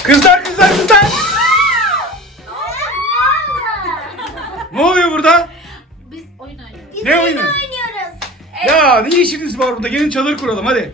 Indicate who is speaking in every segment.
Speaker 1: Kızlar kızlar kızlar. Ne oluyor burada?
Speaker 2: Biz oyun oynuyoruz.
Speaker 1: Ne oyunu?
Speaker 3: oynuyoruz.
Speaker 1: Ya ne işiniz var burada? Gelin çadır kuralım hadi.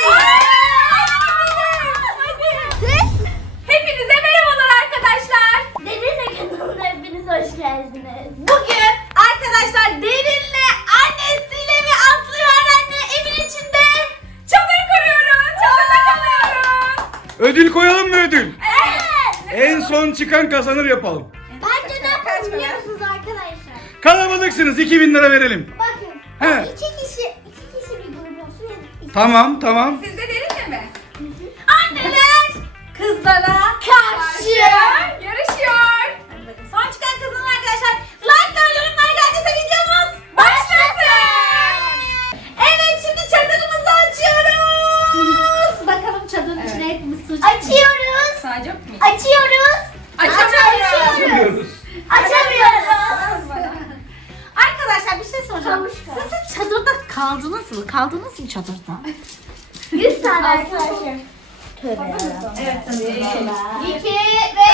Speaker 2: Hepinize merhabalar arkadaşlar.
Speaker 3: Derinle kanalına hepiniz hoş geldiniz.
Speaker 2: Bugün arkadaşlar Derin'le annesiyle ve Aslı anne evin içinde çadır kuruyoruz. Çadırda kalıyoruz.
Speaker 1: Ödül koyalım mı ödül?
Speaker 3: Evet.
Speaker 1: En son çıkan kazanır yapalım.
Speaker 3: Bence ne yapalım biliyor musunuz arkadaşlar?
Speaker 1: Kalabalıksınız 2000 lira verelim.
Speaker 3: Bakın.
Speaker 1: He.
Speaker 3: iki kişi bir grup olsun.
Speaker 1: Tamam tamam.
Speaker 2: Siz de Derin'le mi? Anneler kızlara
Speaker 3: Karşı.
Speaker 2: yarışıyor. Hadi bakın. Son çıkan kazanır arkadaşlar. Like'lar, yorumlar geldiyse videomuz başlasın. Evet, şimdi çadırımızı açıyoruz. Bakalım çadırın içine hepimiz sığacak mı?
Speaker 3: Açıyoruz.
Speaker 2: Sığacak mı?
Speaker 3: Açıyoruz.
Speaker 2: Açamıyoruz.
Speaker 3: Açamıyoruz.
Speaker 2: Arkadaşlar bir şey soracağım.
Speaker 3: Kavuşka.
Speaker 2: Siz hiç çadırda kaldınız mı? Kaldınız mı çadırda?
Speaker 3: 100 tane arkadaşlar. Tövbe
Speaker 2: Evet tabii.
Speaker 3: 2 ve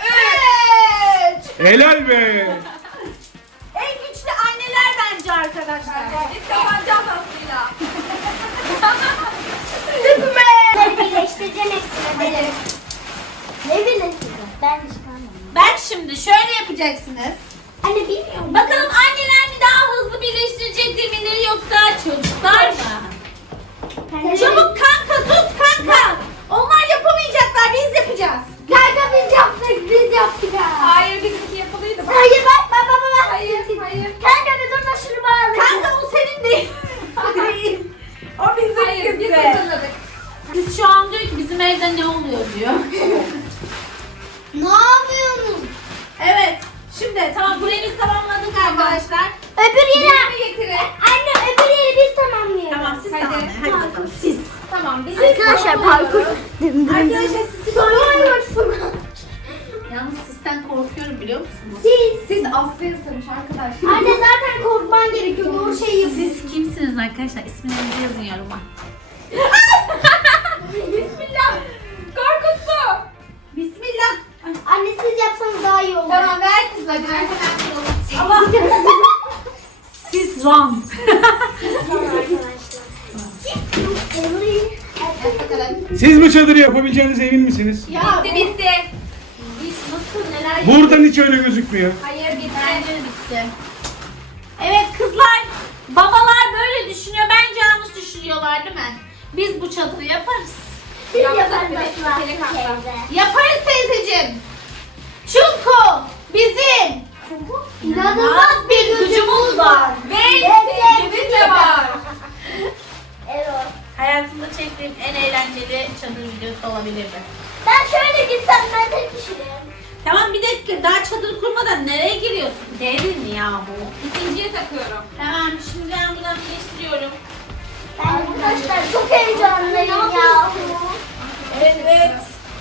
Speaker 3: 3.
Speaker 1: Helal be.
Speaker 2: En güçlü anneler bence arkadaşlar. Biz kazanacağız aslında.
Speaker 3: Süpermen. Birleştireceğim hepsini. Hadi. Ne birleştireceğim? Ben çıkarmam.
Speaker 2: Ben şimdi şöyle yapacaksınız.
Speaker 3: Anne bilmiyorum.
Speaker 2: Bakalım anneler mi daha hızlı birleştirecek demirleri yoksa çocuklar mı? Çabuk kanka tut kanka. Onlar yapamayacaklar, biz yapacağız.
Speaker 3: Kanka biz yaptık ha.
Speaker 2: Hayır, bizimki yapılıydı.
Speaker 3: Hayır bak bak.
Speaker 2: Hayır.
Speaker 3: Kanka bir dur da şunu bağla.
Speaker 2: Kanka o senin değil.
Speaker 3: Hayır.
Speaker 2: O bizim
Speaker 4: Hayır, biz
Speaker 2: kızı.
Speaker 4: hazırladık.
Speaker 2: Biz şu an diyor ki bizim evde ne oluyor diyor.
Speaker 3: Ne yapıyorsun?
Speaker 2: Evet. Şimdi tamam, burayı biz tamamladık arkadaşlar.
Speaker 3: Öbür yere.
Speaker 4: Bir getirin.
Speaker 3: Anne öbür yeri biz tamamlayalım.
Speaker 2: Tamam, siz
Speaker 4: Hadi.
Speaker 2: tamamlayın. Hadi bakalım siz.
Speaker 4: Tamam, biz
Speaker 3: Arkadaşlar parkur.
Speaker 2: Arkadaşlar sizi
Speaker 3: Soruyorsun.
Speaker 2: Yalnız sizden korkuyorum, biliyor musunuz?
Speaker 4: Siz Aslı'yı ısırmış arkadaşlar.
Speaker 3: Anne zaten korkman gerekiyor. Doğru şey yapıyorsun.
Speaker 2: Siz kimsiniz arkadaşlar? İsminizi yazın yoruma.
Speaker 4: Bismillah. Korkuttu.
Speaker 2: Bismillah.
Speaker 3: Anne siz yapsanız daha iyi olur.
Speaker 4: Tamam, ver kızlar.
Speaker 2: Ama siz run.
Speaker 1: Siz bu çadırı yapabileceğinize emin misiniz?
Speaker 4: Bitti.
Speaker 2: Biz nasıl neler
Speaker 1: Buradan hiç öyle gözükmüyor.
Speaker 4: Hayır, bitti.
Speaker 2: Bence bitti. Evet kızlar, babalar böyle düşünüyor. Bence yanlış düşünüyorlar değil mi? Biz bu çadırı yaparız.
Speaker 3: Siz
Speaker 4: Yaptık
Speaker 3: yaparız.
Speaker 4: bile, teyze.
Speaker 2: Yaparız teyzeciğim. Çünkü bizim
Speaker 3: İnanılmaz bir gücümüz var.
Speaker 4: Ve
Speaker 3: Evet.
Speaker 4: sevgimiz de var.
Speaker 3: Evet.
Speaker 2: hayatımda çektiğim en eğlenceli çadır videosu olabilirdi.
Speaker 3: Ben şöyle gitsem ben de düşünüyorum.
Speaker 2: Tamam, bir dakika, daha çadır kurmadan nereye giriyorsun? Derin ya bu.
Speaker 4: İkinciye takıyorum.
Speaker 2: Tamam, şimdi ben buradan birleştiriyorum.
Speaker 3: Arkadaşlar çok heyecanlıyım ya.
Speaker 2: Evet.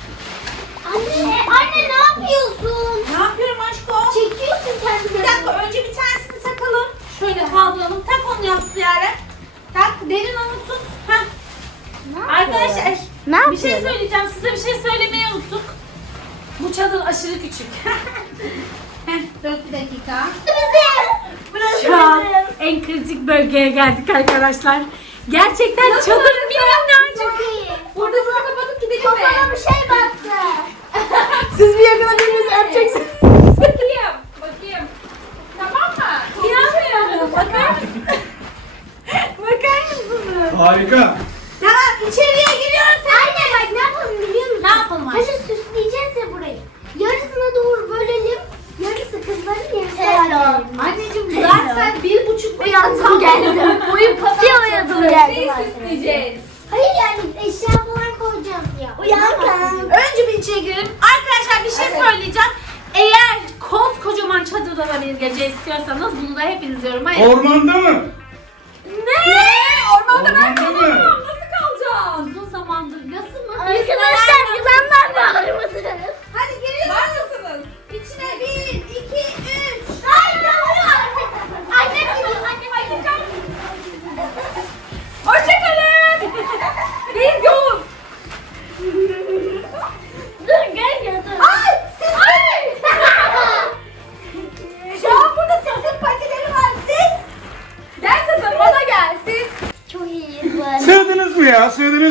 Speaker 3: Anne ne yapıyorsun?
Speaker 2: Ne yapıyorum aşkım?
Speaker 3: Çekiyorsun kendini.
Speaker 2: Bir dakika, önce bir tanesini takalım. Şöyle kaldıralım. Tak onu yastığı yere. Tak, Derin onu tut. Heh. Arkadaşlar,
Speaker 3: Ne
Speaker 2: bir şey söyleyeceğim. Size bir şey söylemeyi unuttuk. Bu çadır aşırı küçük. Heh, 4 dakika.
Speaker 3: Burası
Speaker 2: Şu an
Speaker 3: bizim.
Speaker 2: en kritik bölgeye geldik arkadaşlar. Gerçekten çadır minnacık.
Speaker 3: Çok iyi.
Speaker 4: Burada bunu kapatıp gidelim
Speaker 3: Kafama
Speaker 4: mi?
Speaker 3: bir şey battı.
Speaker 2: Siz bir yakına birbirinizi öpeceksiniz.
Speaker 4: Bakayım. Tamam mı?
Speaker 2: İnanmıyorum. Bakar mısın? Bakar mısınız?
Speaker 1: Harika.
Speaker 2: Tamam, içeriye giriyoruz.
Speaker 3: Anne bak ne yapalım biliyor musun?
Speaker 2: Ne yapalım aşkım?
Speaker 3: Hani süsleyeceğiz ya burayı. Yarısına doğru bölelim. Yarısı kızların yarısı erkeklerin.
Speaker 2: Anneciğim zaten 1,5
Speaker 3: Uyandım geldim.
Speaker 2: boyun
Speaker 3: Bir uyandım geldim.
Speaker 4: Neyi süsleyeceğiz?
Speaker 3: Hayır yani eşya falan koyacağız ya. Uyandım.
Speaker 2: Önce bir içeri girelim. Arkadaşlar bir şey söyleyeceğim. Eğer koskocaman çadırda da bir gece istiyorsanız bunu da hepiniz yoruma yazın.
Speaker 1: Ormanda mı?
Speaker 2: Ne?
Speaker 4: Ormanda ben
Speaker 1: Ormanda mı?
Speaker 4: kalamam. Nasıl kalacağız?
Speaker 2: Uzun zamandır nasıl mı?
Speaker 3: Arkadaşlar yılanlar var mıdır?
Speaker 2: Hadi geliyoruz.
Speaker 4: Var mısınız?
Speaker 2: İçine 1, 2, 3.
Speaker 3: Hayır anne gidiyor. Anne gidiyor.
Speaker 4: Hoşçakalın. Biz yoğuz.
Speaker 3: Dur gel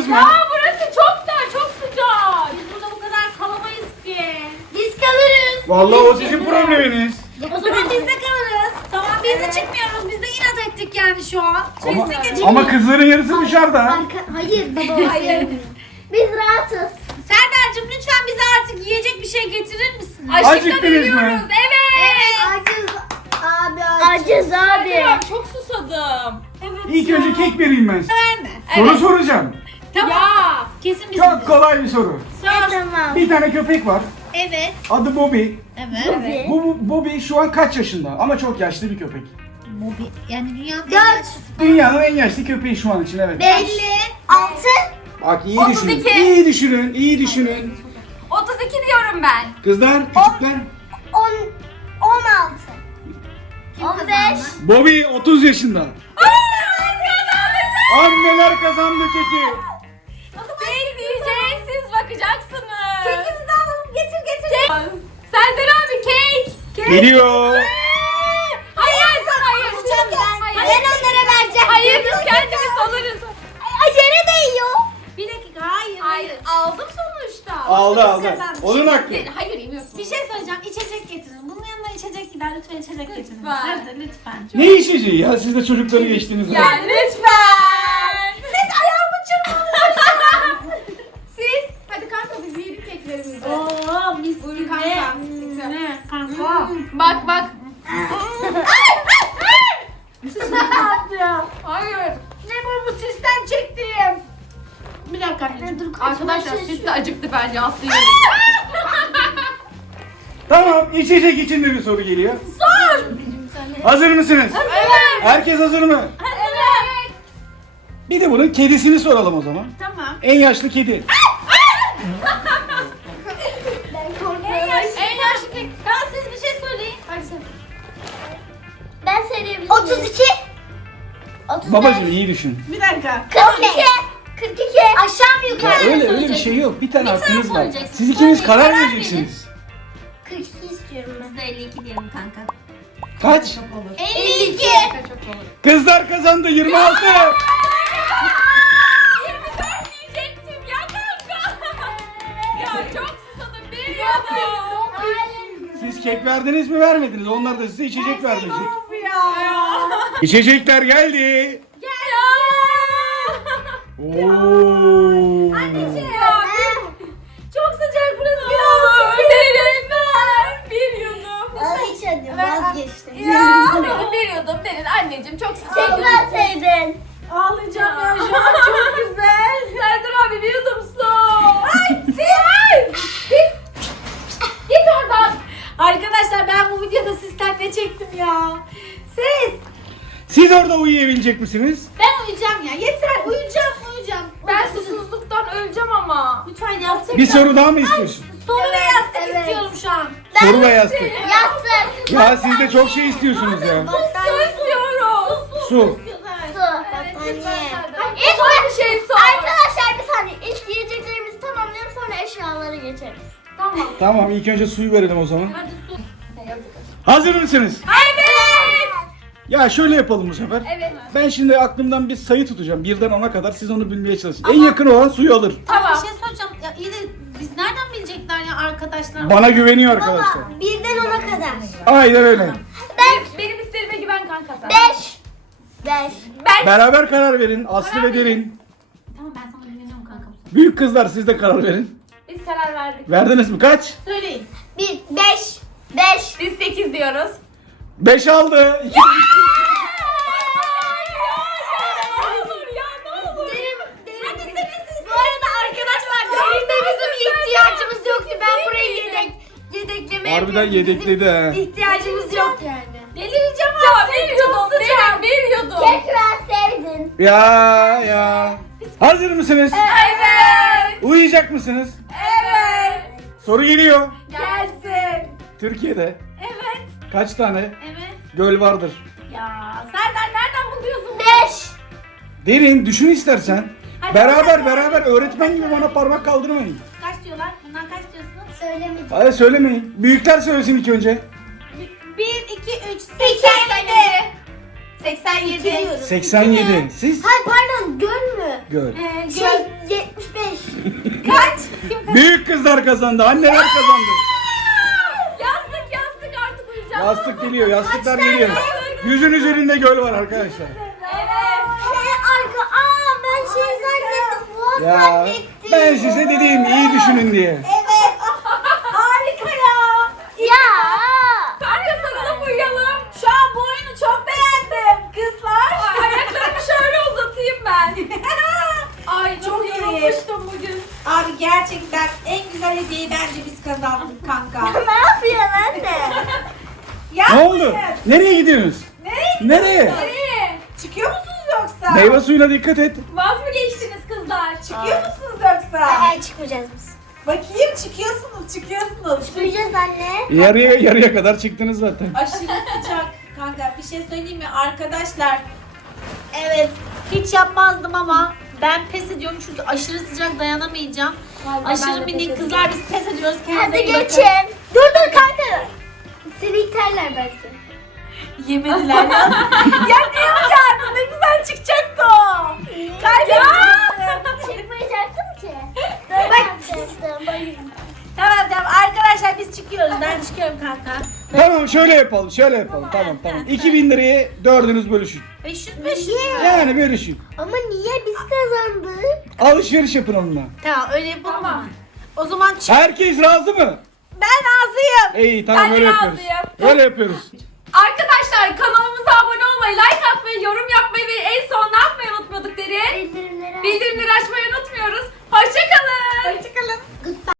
Speaker 1: lütfen.
Speaker 4: Ya burası çok dar, çok sıcak.
Speaker 2: Biz burada bu kadar kalamayız ki.
Speaker 3: Biz kalırız.
Speaker 1: Vallahi o sizin probleminiz.
Speaker 2: O zaman biz de kalırız. Tamam biz de çıkmıyoruz. Biz de inat ettik yani şu an.
Speaker 1: Ama kızların yarısı dışarıda.
Speaker 3: Hayır baba. Hayır. Biz rahatız.
Speaker 2: Serdar'cığım lütfen bize artık yiyecek bir şey getirir misin?
Speaker 4: Açlıktan
Speaker 1: Acıktınız
Speaker 4: ölüyoruz.
Speaker 1: mı?
Speaker 4: Evet.
Speaker 3: Aciz abi. Aciz abi.
Speaker 4: Ya çok susadım.
Speaker 2: Evet
Speaker 1: İlk
Speaker 2: ya.
Speaker 1: önce kek vereyim ben size.
Speaker 2: Verme.
Speaker 1: Soru soracağım.
Speaker 2: Tamam.
Speaker 4: Ya.
Speaker 2: Kesin bizim.
Speaker 1: Çok kolay bir soru.
Speaker 2: Sor.
Speaker 3: Tamam.
Speaker 1: Bir tane köpek var.
Speaker 2: Evet.
Speaker 1: Adı Bobby.
Speaker 2: Evet.
Speaker 1: Bobby şu an kaç yaşında? Ama çok yaşlı bir köpek.
Speaker 2: Mobi yani dünyanın en
Speaker 3: 4,
Speaker 2: yaşlısı.
Speaker 1: Dünyanın en yaşlı köpeği şu an için, evet.
Speaker 3: 5, 6,
Speaker 1: Bak iyi
Speaker 4: 32.
Speaker 1: düşünün. İyi düşünün. İyi düşünün.
Speaker 4: 32 diyorum ben.
Speaker 1: Kızlar, küçükler.
Speaker 3: 10, 16, 15.
Speaker 1: Bobby 30 yaşında. Anneler kazandı keki.
Speaker 4: Biz yiyeceğiz, siz bakacaksınız.
Speaker 2: Kekimizi alalım. Getir.
Speaker 4: Serdar abi kek.
Speaker 1: Geliyor.
Speaker 4: Hayır, hayır.
Speaker 3: Alacağım ben.
Speaker 4: Hayır.
Speaker 3: Ben onlara vereceğim.
Speaker 4: Hayır, biz kendimiz alırız.
Speaker 3: Ay, yere değiyor.
Speaker 2: Bir dakika. Hayır.
Speaker 4: Hayır, aldım sonuçta.
Speaker 1: Aldı.
Speaker 2: kazandık.
Speaker 1: Onun hakkı.
Speaker 4: Hayır, yemiyorsun.
Speaker 2: Bir şey söyleyeceğim. İçecek getirin. Bunun yanına içecek gider. Lütfen içecek getirin.
Speaker 4: Lütfen.
Speaker 2: Hadi lütfen.
Speaker 1: Ne içeceği ya? Siz de çocukları geçtiniz.
Speaker 4: Ya lütfen.
Speaker 2: Siz ayağımı çırpın.
Speaker 4: Siz, hadi kanka biz yiyelim keklerimizi.
Speaker 2: Oo mis
Speaker 4: Buyurun
Speaker 2: gibi.
Speaker 4: kanka.
Speaker 2: Ne kanka?
Speaker 4: Bak bak. Hayır.
Speaker 2: Ne bu sistem çektim. Bir dakika anneciğim.
Speaker 4: Arkadaşlar siz de acıktı bence Aslı yedik.
Speaker 1: Tamam, içecek için de bir soru geliyor. Hazır mısınız?
Speaker 4: Evet.
Speaker 1: Herkes hazır mı?
Speaker 4: Evet.
Speaker 1: Bir de bunun kedisini soralım o zaman.
Speaker 2: Tamam.
Speaker 1: En yaşlı kedi.
Speaker 3: Ben korkuyorum.
Speaker 2: En yaşlı kek. Ya siz bir şey söyleyin. Hadi sen.
Speaker 3: Ben söyleyebilirim. 32. 35.
Speaker 1: Babacığım iyi düşün.
Speaker 2: Bir dakika.
Speaker 3: 42. 42. Aşağı mı
Speaker 1: Ya
Speaker 3: yukarı?
Speaker 1: öyle bir şey yok. Bir tane hakkınız var.
Speaker 2: söyleyeceksin.
Speaker 1: Siz ikiniz
Speaker 2: Söyleyin,
Speaker 1: karar
Speaker 2: karar
Speaker 1: vereceksiniz.
Speaker 3: 42 istiyorum ben.
Speaker 2: Biz de 52 diyelim kanka.
Speaker 1: Kaç?
Speaker 3: 52.
Speaker 4: Çok olur.
Speaker 1: Kızlar kazandı 26.
Speaker 4: 24 diyecektim ya kanka. Ya çok susadım biliyordum.
Speaker 1: Siz kek verdiniz mi, vermediniz? Onlar da size içecek verdi.
Speaker 2: Of ya.
Speaker 1: İçecekler geldi.
Speaker 4: Ya.
Speaker 1: Oo.
Speaker 4: Ya çok sıcak burası. Ya derin ver. Bir yudum.
Speaker 3: Al iç hadi vazgeçtim.
Speaker 4: Ya bir yudum derin anneciğim çok susadım.
Speaker 3: Tekrar sevdin.
Speaker 2: Ağlayacağım ya şu an çok güzel.
Speaker 4: Serdar abi bir yudum su. Ay sil. Git oradan.
Speaker 2: Arkadaşlar ben bu videoda sizden ne çektim ya. Siz.
Speaker 1: Siz orada uyuyabilecek misiniz?
Speaker 2: Ben uyuyacağım ya. Yeter uyuyacağım.
Speaker 4: Ben susuzluktan öleceğim ama.
Speaker 2: Lütfen yastık.
Speaker 1: Bir soru daha mı istiyorsun?
Speaker 2: Soru ve yastık
Speaker 3: evet.
Speaker 2: istiyorum şu an.
Speaker 1: Soru ve yastık.
Speaker 3: Yastık.
Speaker 1: Ya siz de çok şey istiyorsunuz ya.
Speaker 4: Su istiyoruz.
Speaker 1: Su.
Speaker 3: Su.
Speaker 4: Evet
Speaker 3: Battaniye.
Speaker 4: lütfen Serdar.
Speaker 3: İlk
Speaker 4: Son bir şey sor.
Speaker 3: Arkadaşlar bir saniye. İlk yiyeceklerimizi tamamlayalım sonra eşyalara geçeriz.
Speaker 4: Tamam.
Speaker 1: Tamam, ilk önce suyu verelim o zaman.
Speaker 4: Hadi su.
Speaker 1: Hazır mısınız?
Speaker 4: Evet.
Speaker 1: Ya şöyle yapalım bu sefer.
Speaker 4: Evet.
Speaker 1: Ben şimdi aklımdan bir sayı tutacağım. 1'den 10'a kadar siz onu bilmeye çalışın. En yakın olan suyu alır.
Speaker 4: Tamam.
Speaker 2: Bir şey soracağım. Ya iyi de biz nereden bilecekler ya arkadaşlar?
Speaker 1: Bana güveniyor arkadaşlar.
Speaker 3: Baba birden 10'a kadar.
Speaker 1: Aynen öyle.
Speaker 4: Benim isterime güven kanka sen.
Speaker 3: 5. 5.
Speaker 4: Ben.
Speaker 1: Beraber karar verin. Aslı ve Derin.
Speaker 2: Tamam ben sana güveniyorum kanka.
Speaker 1: Büyük kızlar siz de karar verin.
Speaker 4: Biz karar verdik.
Speaker 1: Verdiniz mi? Kaç?
Speaker 2: Söyleyin.
Speaker 3: 1. 5. 5.
Speaker 4: Biz 8 diyoruz.
Speaker 1: 5 aldı.
Speaker 4: Ne olur ya ne olur.
Speaker 3: Bu arada arkadaşlar derinde bizim ihtiyacımız yoktu. Ben burayı yedeklemeye
Speaker 1: Harbiden yedekledi ha.
Speaker 3: İhtiyacımız yok yani.
Speaker 2: Delireceğim
Speaker 4: Ya
Speaker 2: artık.
Speaker 4: bir yudum derin bir yudum.
Speaker 3: Tekrar sevdin.
Speaker 1: Ya. Hazır mısınız?
Speaker 4: Evet.
Speaker 1: Uyuyacak mısınız?
Speaker 4: Evet.
Speaker 1: Soru geliyor.
Speaker 4: Gelsin.
Speaker 1: Türkiye'de
Speaker 2: Evet.
Speaker 1: kaç tane
Speaker 2: Evet.
Speaker 1: göl vardır?
Speaker 2: Ya Serdar nereden buluyorsun?
Speaker 3: 5.
Speaker 1: Derin düşün istersen.
Speaker 2: Hadi
Speaker 1: Beraber öğretmen gibi bana parmak kaldırmayın.
Speaker 2: Kaç diyorlar? Bundan kaç diyorsunuz?
Speaker 3: Söylemedim.
Speaker 1: Hadi söylemeyin. Büyükler söylesin ilk önce.
Speaker 2: 1, 2, 3,
Speaker 3: 87.
Speaker 2: 87.
Speaker 3: Bitiriyoruz.
Speaker 1: 87. Siz?
Speaker 3: Hayır pardon göl mü?
Speaker 1: Gör.
Speaker 3: Şey 75.
Speaker 2: Kaç? Kim
Speaker 1: Büyük kızlar kazandı. Anneler kazandı.
Speaker 4: Yastık artık uyuyacağım.
Speaker 1: Yastık geliyor. Yastıklar geliyor. Yüzün üzerinde göl var arkadaşlar.
Speaker 3: Arka ben şey zannettim. Boğaz
Speaker 1: Ya
Speaker 3: zannettim.
Speaker 1: ben size dedim iyi düşünün diye.
Speaker 2: Evet. Harika ya.
Speaker 3: Ya.
Speaker 4: Kanka sarılıp uyuyalım.
Speaker 2: Şu an bu oyunu çok beğendim kızlar.
Speaker 4: Ayaklarımı şöyle uzatayım ben. Ay çok
Speaker 2: iyi.
Speaker 4: yorulmuştum bugün.
Speaker 2: Abi gerçekten en güzel hediyeyi bence biz kazandık kanka.
Speaker 3: Ne yapıyorsun anne?
Speaker 2: Ya
Speaker 1: Ne oldu? Nereye gidiyorsunuz? Nereye?
Speaker 4: Nereye?
Speaker 2: Çıkıyor musunuz yoksa?
Speaker 1: Meyve suyuna dikkat et.
Speaker 4: Vaz mı geçtiniz kızlar?
Speaker 2: Çıkıyor musunuz yoksa?
Speaker 3: Hayır çıkmayacağız biz.
Speaker 2: Bakayım çıkıyorsunuz.
Speaker 3: Çıkmayacağız anne.
Speaker 1: Yarıya kadar çıktınız zaten.
Speaker 2: Aşırı sıcak kanka. Bir şey söyleyeyim mi arkadaşlar? Evet. Hiç yapmazdım ama ben pes ediyorum çünkü aşırı sıcak dayanamayacağım. Aşırı minik kızlar biz pes ediyoruz. Kendinize
Speaker 3: Hadi
Speaker 2: iyi bakın.
Speaker 3: geçin. Dur kanka. Seni iterler belki.
Speaker 2: Yemediler ya. Ya ne yapacaktın? Ne güzel çıkacaktı o. Kaybettim.
Speaker 3: Çıkmayacaktım ki. Bak çıktım.
Speaker 2: Tamam arkadaşlar biz çıkıyoruz. Ben çıkıyorum kanka.
Speaker 1: Tamam şöyle yapalım. Tamam. 2000 lirayı dördünüz bölüşün.
Speaker 2: 500.
Speaker 1: Yani bölüşün.
Speaker 3: Ama niye biz kazandık?
Speaker 1: Alışveriş yapın onunla.
Speaker 2: Tamam öyle yapalım
Speaker 4: Tamam.
Speaker 2: mı? O zaman
Speaker 1: Herkes razı mı?
Speaker 2: ben razıyım.
Speaker 1: İyi tamam
Speaker 4: Ben de
Speaker 1: öyle yapıyoruz.
Speaker 4: razıyım.
Speaker 1: Öyle yapıyoruz.
Speaker 4: Arkadaşlar kanalımıza abone olmayı, like atmayı, yorum yapmayı ve en son ne yapmayı unutmuyorduk derin?
Speaker 3: Bildirimleri
Speaker 4: Bildirimleri açmayı unutmuyoruz. Hoşçakalın.
Speaker 2: Hoşçakalın.
Speaker 3: Good